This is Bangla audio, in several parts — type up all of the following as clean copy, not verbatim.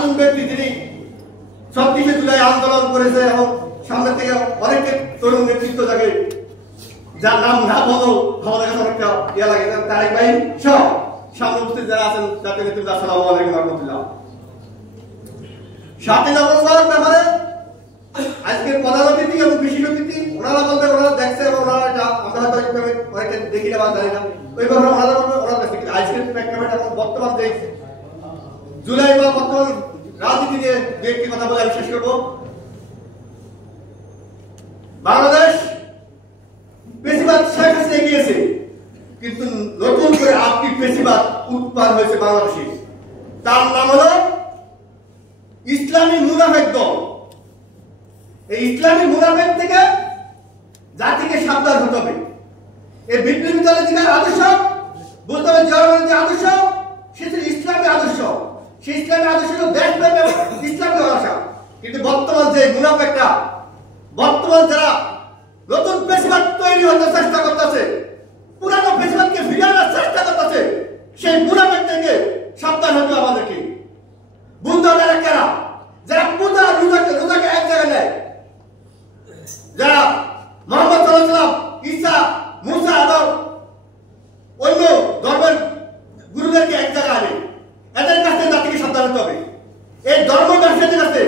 এমন ব্যক্তি যিনি 36শে জুলাই আন্দোলন করেছে এবং সামনে থেকে অনেকে তরুণ নেতৃত্ব থাকে, যার নাম না বলো আমাদের কাছে অনেকটা ইয়ে লাগে। তারেক ভাই সব সামনে উপস্থিত যারা আছেন জাতীয় নেতৃত্ব, আসসালামু আলাইকুম রহমতুল্লাহ। 7 নভেম্বরের ব্যাপারে আজকের প্রধান অতিথি এবং বিশেষ অতিথি ওনারা বলতে ওনারা দেখছে এবং ওনারা আমরা হয়তো অনেকে দেখি না বা জানি না, ওইভাবে ওনারা বলবে ওনারা দেখছে। কিন্তু আজকের প্রেক্ষাপট এবং বর্তমান যে জুলাই বা বর্তমান রাজনীতি নিয়ে দু একটি কথা বলে আমি শেষ করবো। বাংলাদেশ পেশিবাদ শেখ হাসিনা এগিয়েছে, কিন্তু নতুন করে আপনি পেশিবাদ উৎপাদ হয়েছে বাংলাদেশে। তার নাম হলো ইসলামী মুনাফেক দল। এই ইসলামী মুনাফেক থেকে জাতিকে সাবধান হতে হবে। এই বিপ্লবী দলের দিকে আদর্শ বলতে হবে, জনগণের যে আদর্শ সেটা ইসলামী আদর্শ, সেই ইসলামী আদর্শ হল দেশপ্রেম এবং ইসলামী আদর্শ। কিন্তু বর্তমান যে মুনাফেকরা, বর্তমান যারা নতুন পেশিবাদ তৈরি হতে চেষ্টা করতেছে, পুরানো পেশিবাদকে ফিরিয়ে আনার চেষ্টা করতেছে, সেই মুনাফেক থেকে সাবধান হতে আমাদেরকে। বুঝতে কারা যারা পূজা রোজাকে এক জায়গায় নেয়, যারা মোহাম্মদ সাল্লাল্লাহু আলাইহি ওয়াসাল্লাম, ঈসা, মুসা এবং অন্য ধর্মের গুরুদেরকে এক জায়গায় আনে, এদের কাছে জাতিকে সাবধান হতে হবে। এই ধর্ম ব্যবসায়ীদের কাছে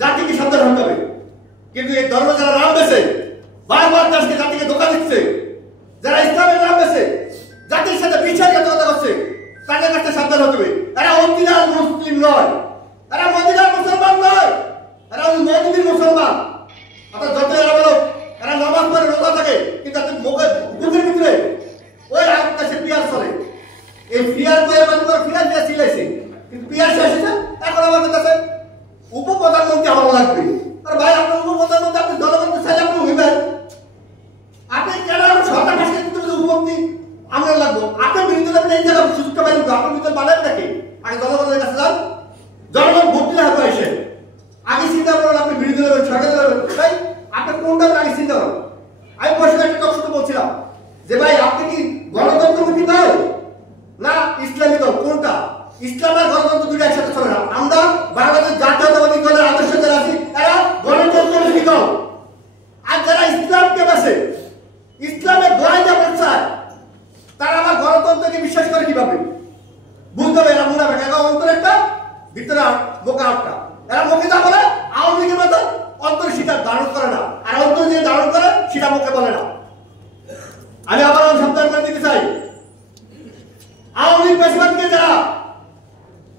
জাতিকে সাবধান হতে হবে। কিন্তু এই ধর্ম যারা নাম বেছে বারবার দেশকে জাতিকে ধোঁকা দিচ্ছে, যারা ইসলামের নাম বেছে জাতির সাথে বিশ্বাসঘাতকতা করছে, তাদের কাছে সাবধান হতে হবে। এরা অরিজিনাল মুসলিম নয়, এরা মদিনার মুসলমান নয়, এরা মদিনার মুসলমান। অর্থাৎ যত এরা বলো এরা নামাজ পড়ে রোজা থাকে, কিন্তু বুকের ভিতরে ওই আকাশে পিয়ার চলে। এই পিয়ার করে ফিরার দিয়ে ছিলেছে, কিন্তু পিয়ার শেষ হয়েছে। এখন আমাদের কাছে উপপ্রধানমন্ত্রী আমার লাগবে। আর ভাই আপনার উপপ্রধানমন্ত্রী আপনি জনগণকে চাইলে আপনি হইবেন, আপনি কেন সরকার কাছে উপমন্ত্রী আমরা লাগবো? আপনার বিরুদ্ধে আপনি এই জায়গায় সুযোগটা পাইলেন, আপনার বিরুদ্ধে বানাবেন নাকি? আগে জনগণের কাছে যান, জনগণ ভোট দিলে হবে এসে আগে চিন্তা করেন আপনি বিরোধী দেবেন সরকার দেবেন। ভাই আপনি কোনটা আগে চিন্তা করেন। আমি বসে একটা কথা বলছিলাম যে ভাই আপনি কি গণতন্ত্রমুখী দল না ইসলামী দল, কোনটা? ইসলাম আর গণতন্ত্র দুটো একসাথে চলে না। আমরা বাংলাদেশ জাতীয়তাবাদী দলের আদর্শ যারা আছি এরা গণতন্ত্রমুখী দল। আর যারা ইসলামকে বাসে ইসলামের দোয়াই যা চায় তারা আবার গণতন্ত্রকে বিশ্বাস করে কিভাবে? বুঝতে হবে এরা মুনাফেক। এরা অন্তর একটা ভিতরে বোকা একটা। এরা মুখে যা বলে আওয়ামী লীগের মতো অন্তর সেটা ধারণ করে না, আর অন্তর যে ধারণ করে সেটা মুখে বলে না। আমি আবার সাবধান করে দিতে চাই, আওয়ামী লীগ পেশিবাদকে যারা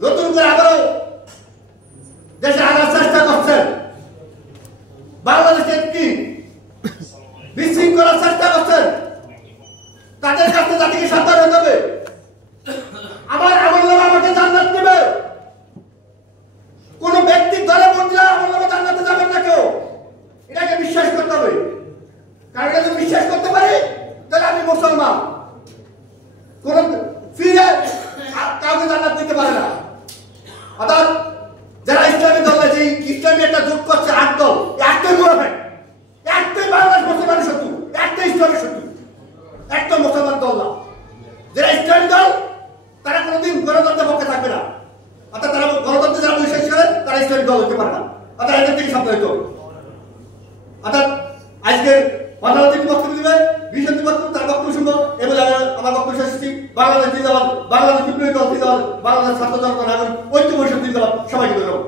নতুন করে আবারও দেশে আনার চেষ্টা করছেন, বাংলাদেশে কি বিশৃঙ্খলার চেষ্টা করছেন, তাদের কাছে জাতিকে সাবধান হতে হবে। আমার আমল নামা আমাকে জান্নাত দেবে। কোন ব্যক্তির দলে ভোট দিলে আমল নামা জান্নাতে যাবেন না কেউ, এটাকে বিশ্বাস করতে হবে। কারণ এটা যদি বিশ্বাস করতে পারি তাহলে আমি মুসলমান। কোন ফিরে কাউকে জান্নাত দিতে পারে না। অর্থাৎ যারা ইসলামী দলে যে ইসলামী একটা জোট করছে 8 দল, একটাই মুনাফেক, একটাই বাংলাদেশ মুসলমানের শত্রু, একটাই ইসলামের শত্রু, একটা মুসলমান দল না। যারা ইসলামী দল তারা কোনোদিন গণতন্ত্রের পক্ষে থাকবে না। অর্থাৎ তারা গণতন্ত্রে যারা বিশ্বাস করে তারা ইসলামী দল হতে পারে না। অর্থাৎ এদের থেকে সাবধান হতে হবে। অর্থাৎ আজকের প্রধান অতিথি বক্তব্য দিবে, বিশেষ বক্তব্য তার বক্তব্য শুনবো। এবার আমার বক্তব্য শেষ করছি। বাংলাদেশ জিন্দাবাদ, বাংলাদেশ বিপ্লবী দল জিন্দাবাদ, বাংলাদেশ ছাত্র জনতা নাগরিক ঐক্য পরিষদ জিন্দাবাদ। সবাইকে ধন্যবাদ।